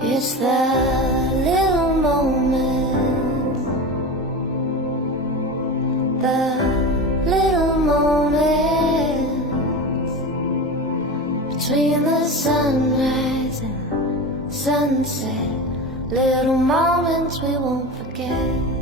It's the little moments, the little moments between the sunrise and sunset, little moments we won't forget.